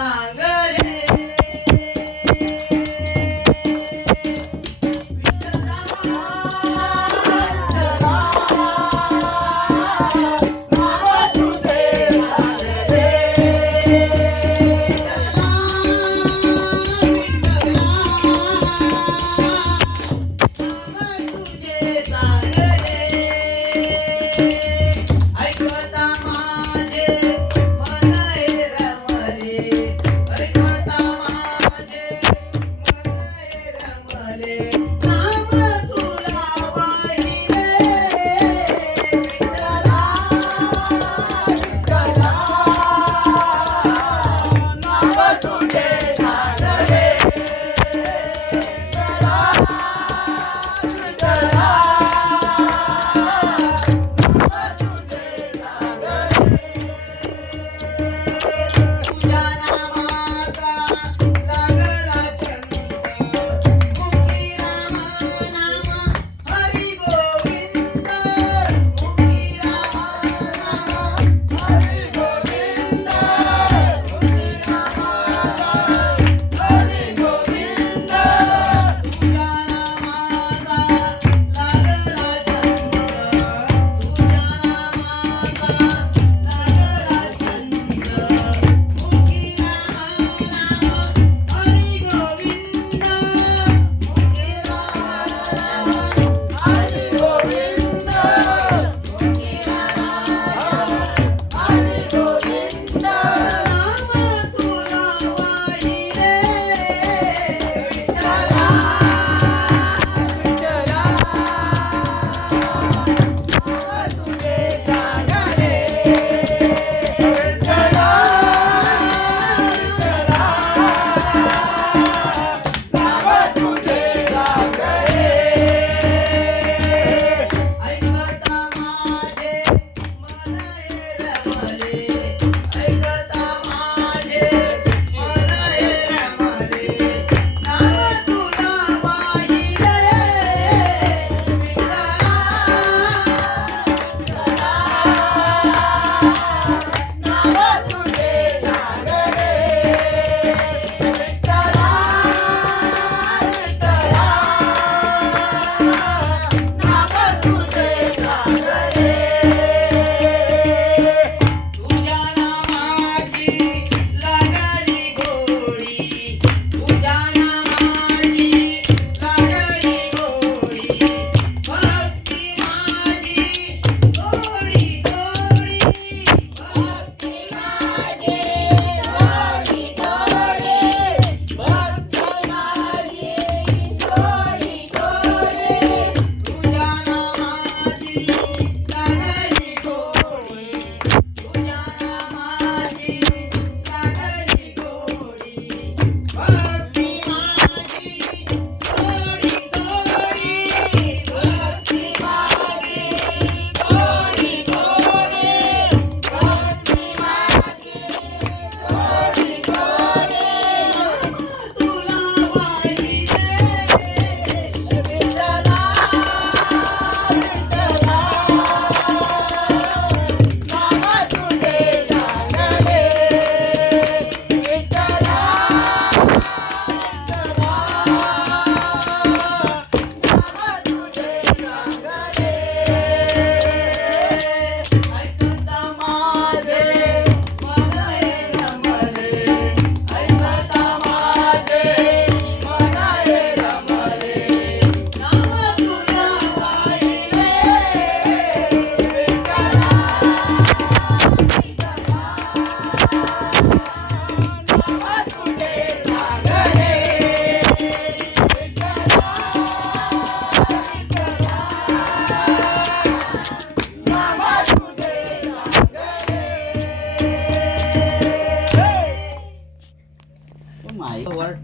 താങ്കൾ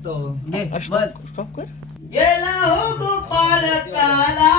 वाटतो गेला हो गोपाल काला